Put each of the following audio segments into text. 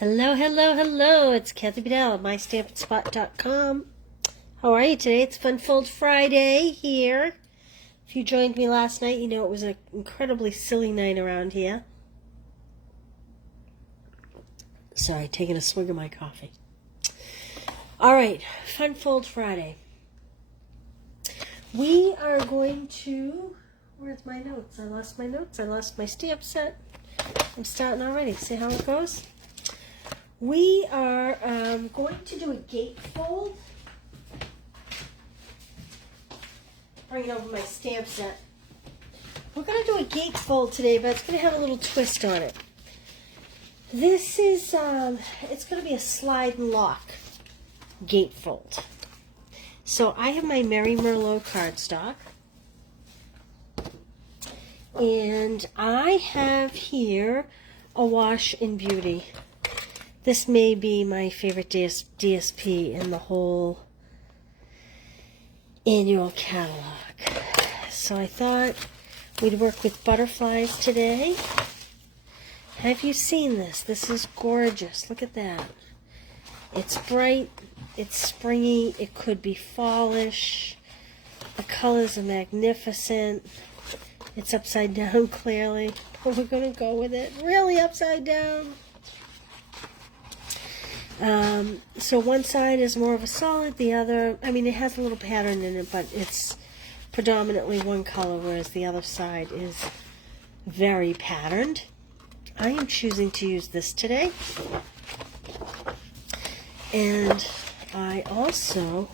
Hello, hello, hello. It's Kathy Bedell at mystampandspot.com. How are you today? It's Funfold Friday here. If you joined me last night, you know it was an incredibly silly night around here. Sorry, taking a swig of my coffee. All right, Funfold Friday. We are going to... Where's my notes? I lost my notes. I lost my stamp set. I'm starting already. See how it goes? We are going to do a gatefold. Bringing over my stamp set. We're going to do a gatefold today, but it's going to have a little twist on it. This is, it's going to be a slide and lock gatefold. So I have my Merry Merlot cardstock. And I have here a Wash in Beauty. This may be my favorite DSP in the whole annual catalog. So I thought we'd work with butterflies today. Have you seen this? This is gorgeous. Look at that. It's bright. It's springy. It could be fallish. The colors are magnificent. It's upside down clearly. But we're going to go with it. Really upside down. So one side is more of a solid, the other, I mean, it has a little pattern in it, but it's predominantly one color, whereas the other side is very patterned. I am choosing to use this today. And I also,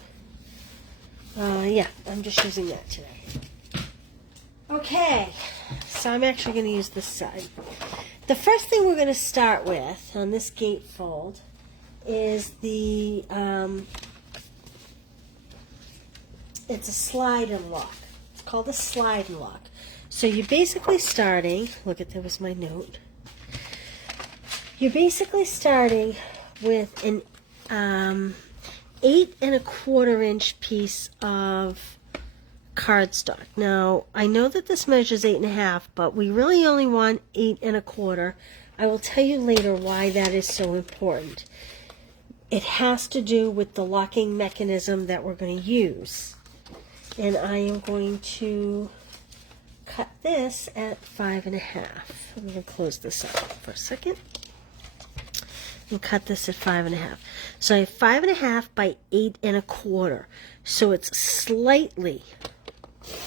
I'm just using that today. Okay, so I'm actually going to use this side. The first thing we're going to start with on this gatefold is the, it's a slide and lock. It's called a slide and lock. So you're basically starting, look at, that was my note. You're basically starting with an 8 1/4 inch piece of cardstock. Now, I know that this measures 8 1/2, but we really only want 8 1/4. I will tell you later why that is so important. It has to do with the locking mechanism that we're going to use. And I am going to cut this at 5 1/2. I'm going to close this up for a second. And cut this at 5 1/2. So I have 5 1/2 by 8 1/4. So it's slightly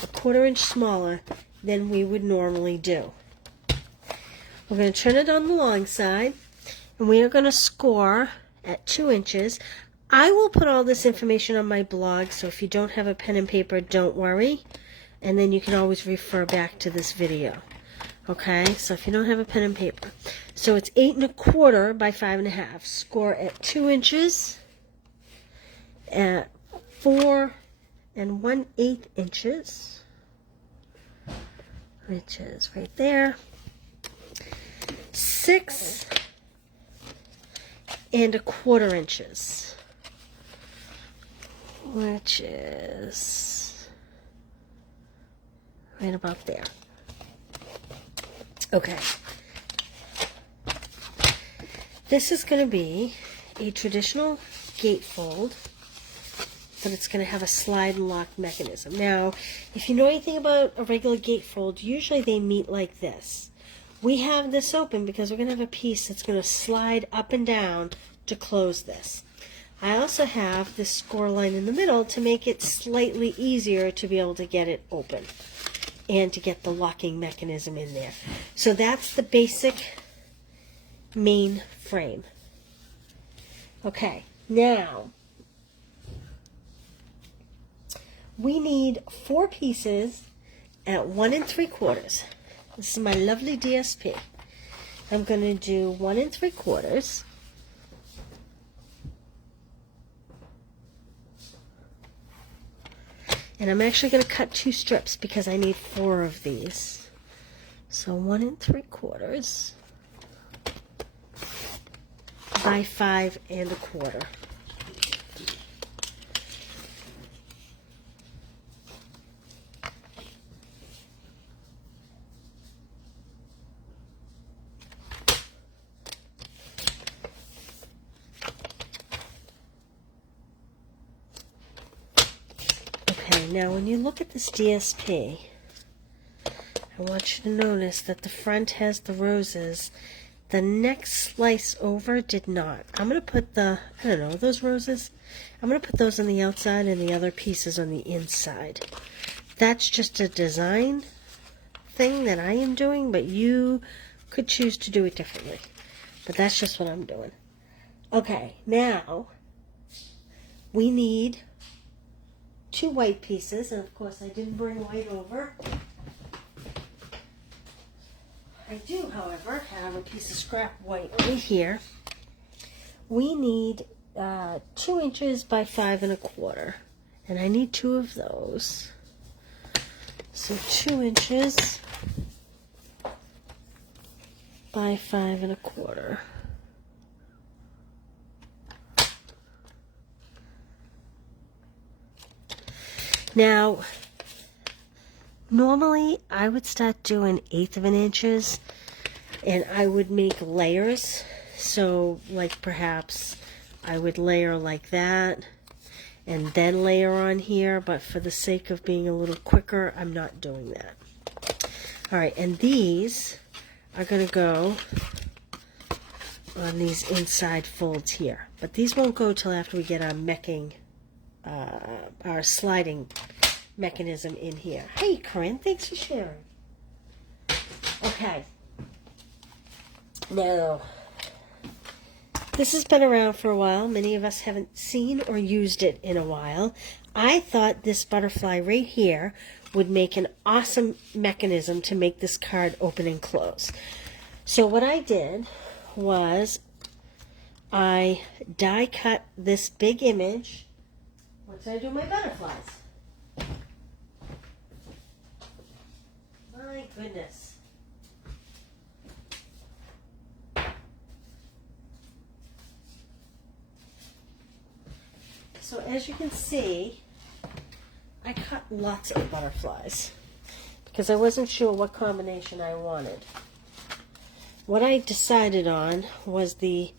a 1/4 inch smaller than we would normally do. We're going to turn it on the long side. And we are going to score at 2 inches. I will put all this information on my blog, so if you don't have a pen and paper, don't worry. And then you can always refer back to this video. Okay, so if you don't have a pen and paper. So it's 8 1/4 by 5 1/2. Score at 2 inches, at 4 1/8 inches, which is right there. 6 1/4 inches, which is right about there. Okay. This is going to be a traditional gatefold, but it's going to have a slide and lock mechanism. Now, if you know anything about a regular gatefold, usually they meet like this. We have this open because we're going to have a piece that's going to slide up and down to close this. I also have this score line in the middle to make it slightly easier to be able to get it open and to get the locking mechanism in there. So that's the basic main frame. Okay, now we need 4 pieces at 1 3/4. This is my lovely DSP. I'm going to do 1 3/4. And I'm actually going to cut 2 strips because I need 4 of these. So 1 3/4 by 5 1/4. now when you look at this DSP, I want you to notice that the front has the roses. The next slice over did not. I'm going to put the, I don't know, those roses, I'm going to put those on the outside and the other pieces on the inside. That's just a design thing that I am doing, but you could choose to do it differently. But that's just what I'm doing. Okay, now we need 2 white pieces, and of course I didn't bring white over. I do, however, have a piece of scrap white over here. We need 2 inches by 5 1/4, and I need 2 of those. So 2 inches by 5 1/4. Now, normally I would start doing 1/8 of an inches, and I would make layers. So, like perhaps I would layer like that, and then layer on here, but for the sake of being a little quicker, I'm not doing that. Alright, and these are going to go on these inside folds here. But these won't go till after we get our our sliding mechanism in here. Hey, Corinne, thanks for sharing. Okay. Now, this has been around for a while. Many of us haven't seen or used it in a while. I thought this butterfly right here would make an awesome mechanism to make this card open and close. So what I did was I die cut this big image. What did I do with my butterflies? My goodness. So as you can see, I cut lots of butterflies because I wasn't sure what combination I wanted. What I decided on was the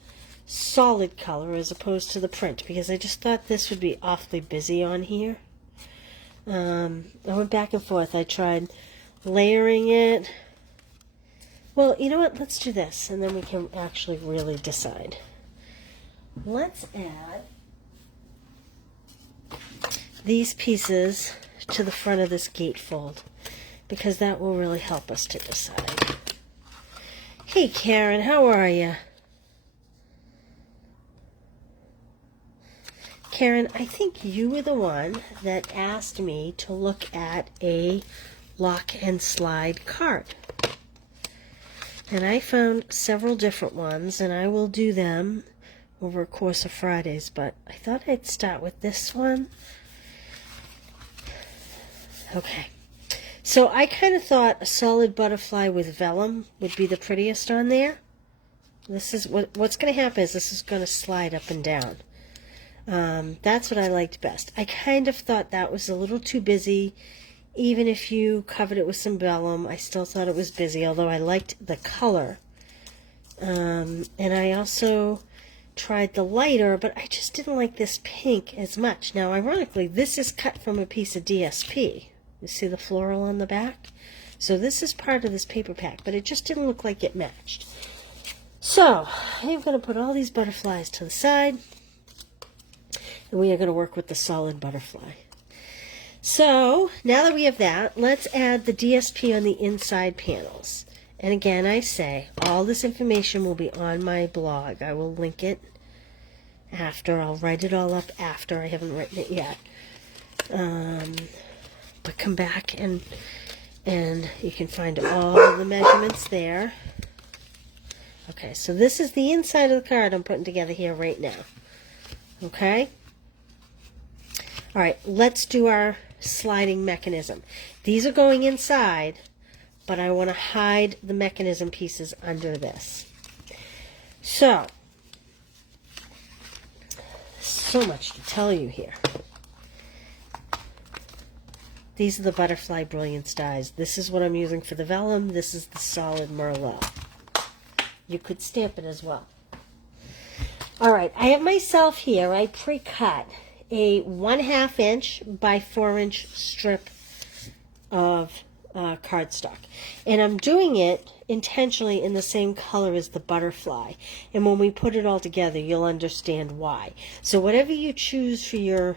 solid color as opposed to the print, because I just thought this would be awfully busy on here. I went back and forth. I tried layering it. Well, you know what? Let's do this, and then we can actually really decide. Let's add these pieces to the front of this gatefold, because that will really help us to decide. Hey, Karen, how are you? Karen, I think you were the one that asked me to look at a lock and slide card. And I found several different ones, and I will do them over a course of Fridays, but I thought I'd start with this one. Okay. So I kind of thought a solid butterfly with vellum would be the prettiest on there. This is what's going to happen is this is going to slide up and down. That's what I liked best. I kind of thought that was a little too busy. Even if you covered it with some vellum, I still thought it was busy, although I liked the color. And I also tried the lighter, but I just didn't like this pink as much. Now, ironically, this is cut from a piece of DSP. You see the floral on the back? So this is part of this paper pack, but it just didn't look like it matched. So, I'm going to put all these butterflies to the side, and we are going to work with the solid butterfly. So, now that we have that, let's add the DSP on the inside panels. And again, I say, all this information will be on my blog. I will link it after. I'll write it all up after. I haven't written it yet. But come back and you can find all the measurements there. Okay, so this is the inside of the card I'm putting together here right now. Okay? Alright, let's do our sliding mechanism. These are going inside, but I want to hide the mechanism pieces under this. So much to tell you here. These are the Butterfly Brilliance dies. This is what I'm using for the vellum. This is the solid Merlot. You could stamp it as well. Alright, I have myself here. I pre-cut a 1/2 inch by 4 inch strip of cardstock. And I'm doing it intentionally in the same color as the butterfly. And when we put it all together, you'll understand why. So whatever you choose for your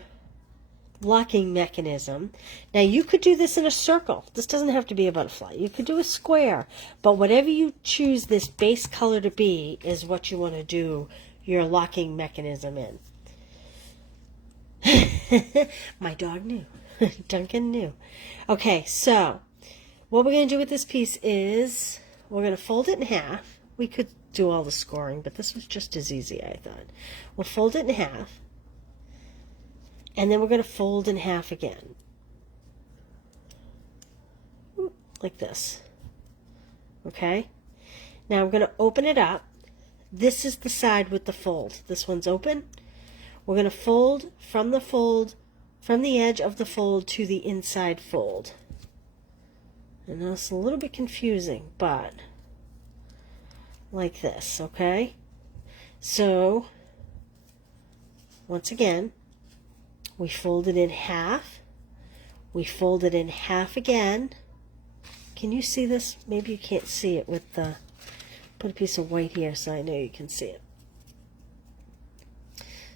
locking mechanism, now you could do this in a circle. This doesn't have to be a butterfly. You could do a square. But whatever you choose this base color to be is what you want to do your locking mechanism in. My dog knew. Duncan knew. Okay, so what we're going to do with this piece is we're going to fold it in half. We could do all the scoring, but this was just as easy, I thought. We'll fold it in half, and then we're going to fold in half again. Like this. Okay? Now I'm going to open it up. This is the side with the fold. This one's open. We're going to fold, from the edge of the fold to the inside fold. And that's a little bit confusing, but like this, okay? So, once again, we fold it in half. We fold it in half again. Can you see this? Maybe you can't see it with the... Put a piece of white here so I know you can see it.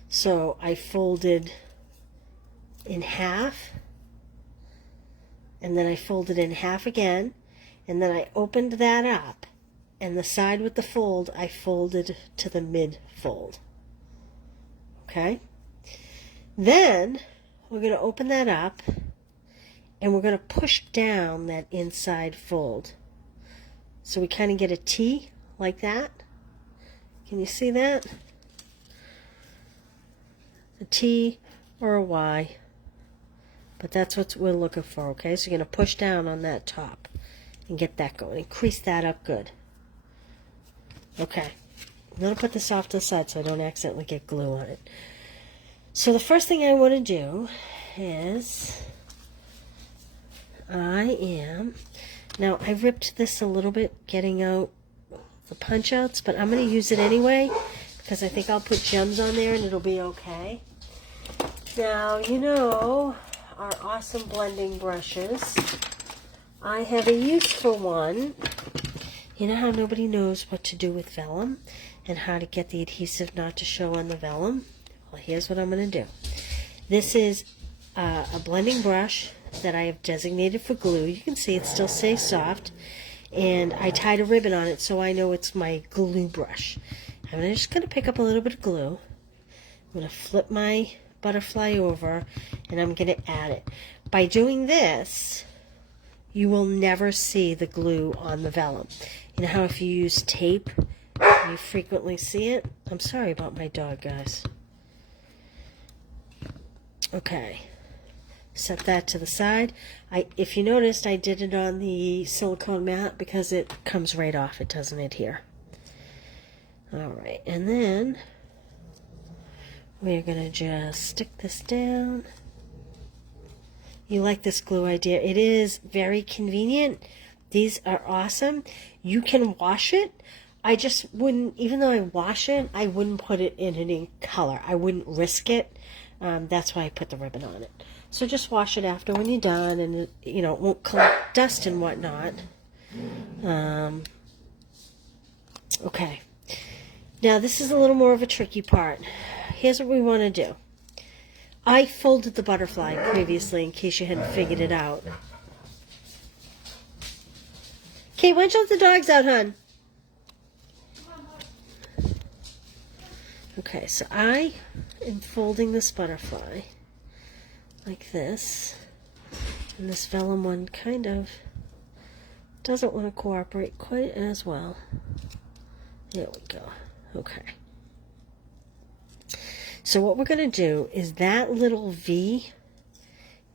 So, I folded in half, and then I folded in half again, and then I opened that up, and the side with the fold I folded to the mid fold. Okay? Then we're going to open that up, and we're going to push down that inside fold. So we kind of get a T like that. Can you see that? A T or a Y. But that's what we're looking for, okay? So you're going to push down on that top and get that going. Increase that up good. Okay. I'm going to put this off to the side so I don't accidentally get glue on it. So the first thing I want to do is now I ripped this a little bit getting out the punch outs, but I'm going to use it anyway because I think I'll put gems on there and it'll be okay. Now, you know our awesome blending brushes. I have a use for one. You know how nobody knows what to do with vellum and how to get the adhesive not to show on the vellum? Well, here's what I'm going to do. This is a blending brush that I have designated for glue. You can see it still stays soft, and I tied a ribbon on it so I know it's my glue brush. I'm just going to pick up a little bit of glue. I'm going to flip my butterfly over, and I'm going to add it. By doing this, you will never see the glue on the vellum. You know how if you use tape, you frequently see it? I'm sorry about my dog, guys. Okay. Set that to the side. If you noticed, I did it on the silicone mat because it comes right off. It doesn't adhere. Alright, and then we're going to just stick this down. You like this glue idea. It is very convenient. These are awesome. You can wash it. I just wouldn't, even though I wash it, I wouldn't put it in an ink color. I wouldn't risk it. That's why I put the ribbon on it. So just wash it after when you're done, and it, you know, it won't collect dust and whatnot. Okay. Now this is a little more of a tricky part. Here's what we want to do. I folded the butterfly previously in case you hadn't figured it out. Okay, why don't you let the dogs out, hon? Okay, so I am folding this butterfly like this, and this vellum one kind of doesn't want to cooperate quite as well. There we go. Okay. So what we're going to do is that little V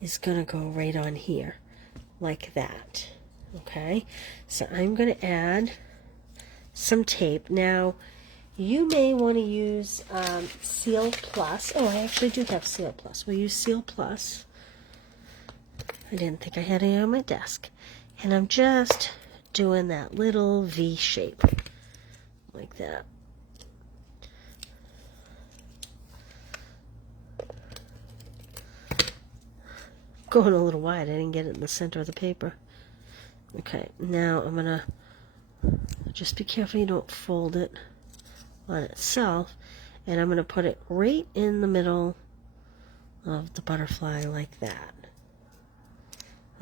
is going to go right on here, like that. Okay? So I'm going to add some tape. Now, you may want to use Seal Plus. Oh, I actually do have Seal Plus. We'll use Seal Plus. I didn't think I had any on my desk. And I'm just doing that little V shape, like that. going a little wide. I didn't get it in the center of the paper. Okay, now I'm going to just be careful you don't fold it on itself. And I'm going to put it right in the middle of the butterfly like that.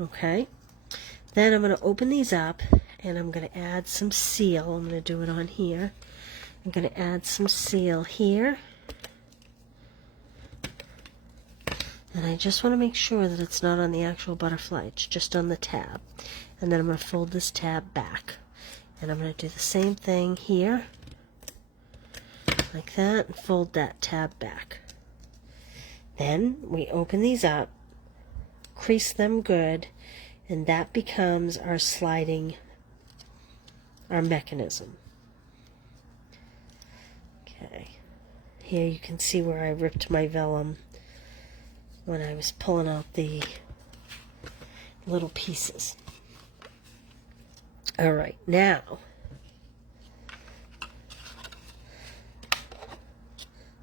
Okay. Then I'm going to open these up and I'm going to add some seal. I'm going to do it on here. I'm going to add some seal here. And I just want to make sure that it's not on the actual butterfly. It's just on the tab. And then I'm going to fold this tab back. And I'm going to do the same thing here. Like that. And fold that tab back. Then we open these up. Crease them good. And that becomes our our mechanism. Okay. Here you can see where I ripped my vellum when I was pulling out the little pieces. All right, now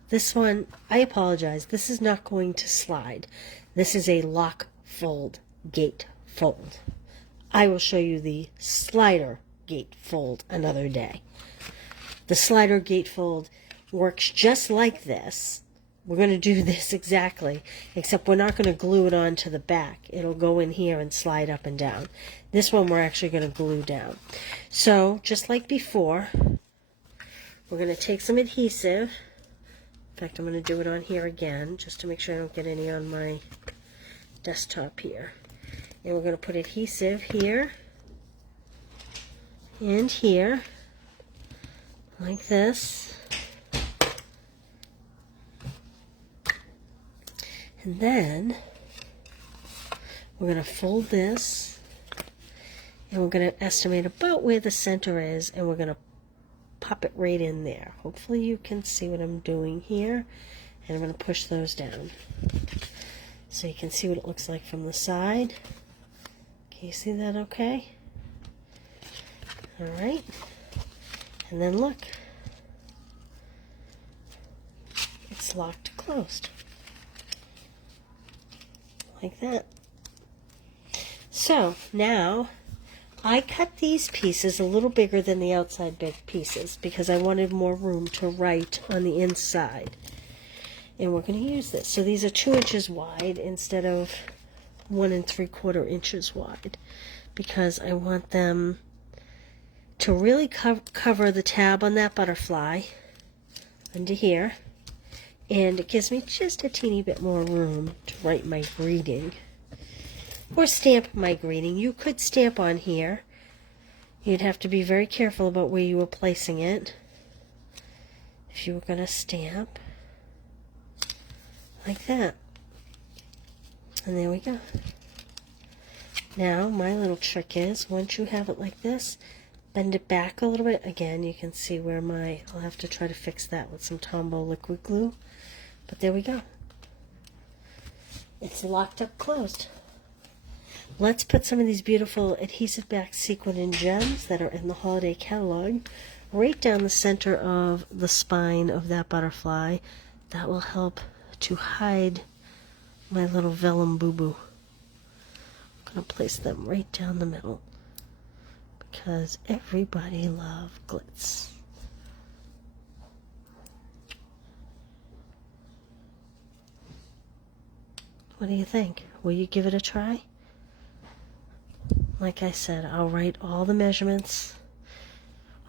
this one, I apologize, this is not going to slide. This is a lock fold gatefold. I will show you the slider gatefold another day. The slider gatefold works just like this. We're going to do this exactly, except we're not going to glue it onto the back. It'll go in here and slide up and down. This one we're actually going to glue down. So, just like before, we're going to take some adhesive. In fact, I'm going to do it on here again, just to make sure I don't get any on my desktop here. And we're going to put adhesive here and here, like this. And then we're going to fold this, and we're going to estimate about where the center is, and we're going to pop it right in there. Hopefully you can see what I'm doing here, and I'm going to push those down so you can see what it looks like from the side. Can you see that okay? All right, and then look, it's locked closed. Like that. So now I cut these pieces a little bigger than the outside big pieces because I wanted more room to write on the inside. And we're going to use this. So these are 2 inches wide instead of 1 3/4 inches wide because I want them to really cover the tab on that butterfly under here. And it gives me just a teeny bit more room to write my greeting. Or stamp my greeting. You could stamp on here. You'd have to be very careful about where you were placing it. If you were going to stamp. Like that. And there we go. Now, my little trick is, once you have it like this, bend it back a little bit. Again, you can see where I'll have to try to fix that with some Tombow liquid glue. But there we go. It's locked up closed. Let's put some of these beautiful adhesive back sequin and gems that are in the holiday catalog right down the center of the spine of that butterfly. That will help to hide my little vellum boo-boo. I'm going to place them right down the middle because everybody loves glitz. What do you think? Will you give it a try? Like I said, I'll write all the measurements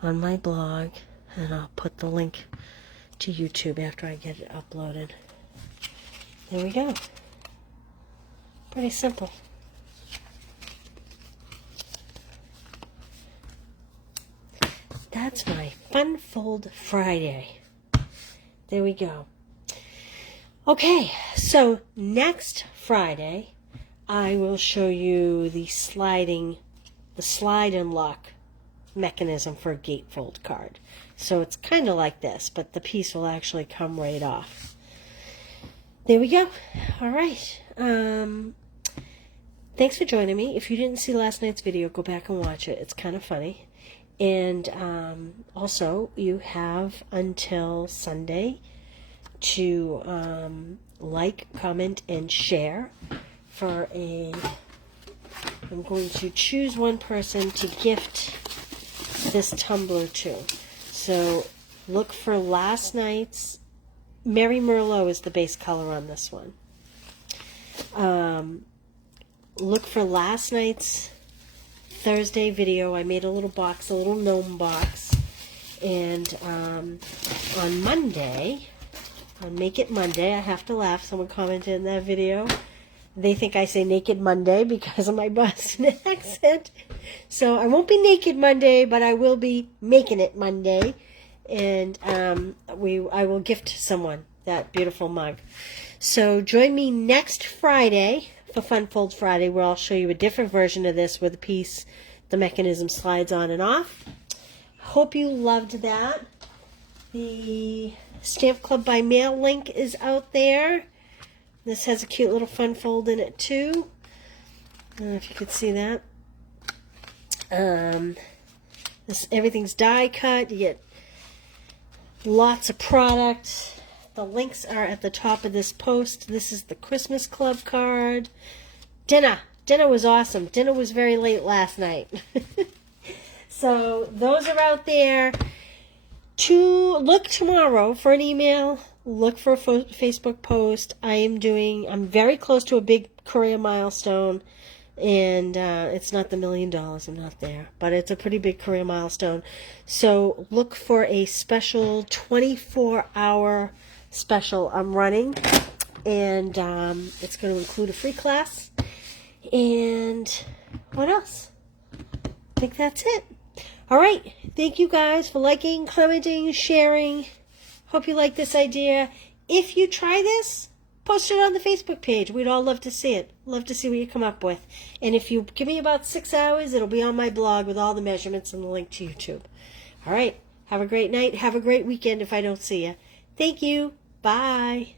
on my blog, and I'll put the link to YouTube after I get it uploaded. There we go. Pretty simple. That's my Funfold Friday. There we go. Okay, so next Friday, I will show you the slide and lock mechanism for a gatefold card. So it's kind of like this, but the piece will actually come right off. There we go. All right. Thanks for joining me. If you didn't see last night's video, go back and watch it. It's kind of funny. And also, you have until Sunday to like, comment, and share I'm going to choose one person to gift this tumbler to. So look for last night's, Merry Merlot is the base color on this one. Look for last night's Thursday video. I made a little box, a little gnome box. And on Monday, on Make It Monday, I have to laugh. Someone commented in that video. They think I say Naked Monday because of my Boston accent. So I won't be Naked Monday, but I will be Making It Monday. And I will gift someone that beautiful mug. So join me next Friday for Funfold Friday, where I'll show you a different version of this where the mechanism slides on and off. Hope you loved that. The Stamp Club by Mail link is out there. This has a cute little Funfold in it too. I don't know if you could see that. Everything's die cut. You get lots of product. The links are at the top of this post. This is the Christmas Club card. Dinner was awesome. Dinner was very late last night. So those are out there. Look tomorrow for an email. Look for a Facebook post. I'm very close to a big career milestone. And it's not the $1 million. I'm not there. But it's a pretty big career milestone. So look for a special 24-hour special I'm running. And it's going to include a free class. And what else? I think that's it. All right. Thank you guys for liking, commenting, sharing. Hope you like this idea. If you try this, post it on the Facebook page. We'd all love to see it. Love to see what you come up with. And if you give me about 6 hours, it'll be on my blog with all the measurements and the link to YouTube. All right. Have a great night. Have a great weekend if I don't see you. Thank you. Bye.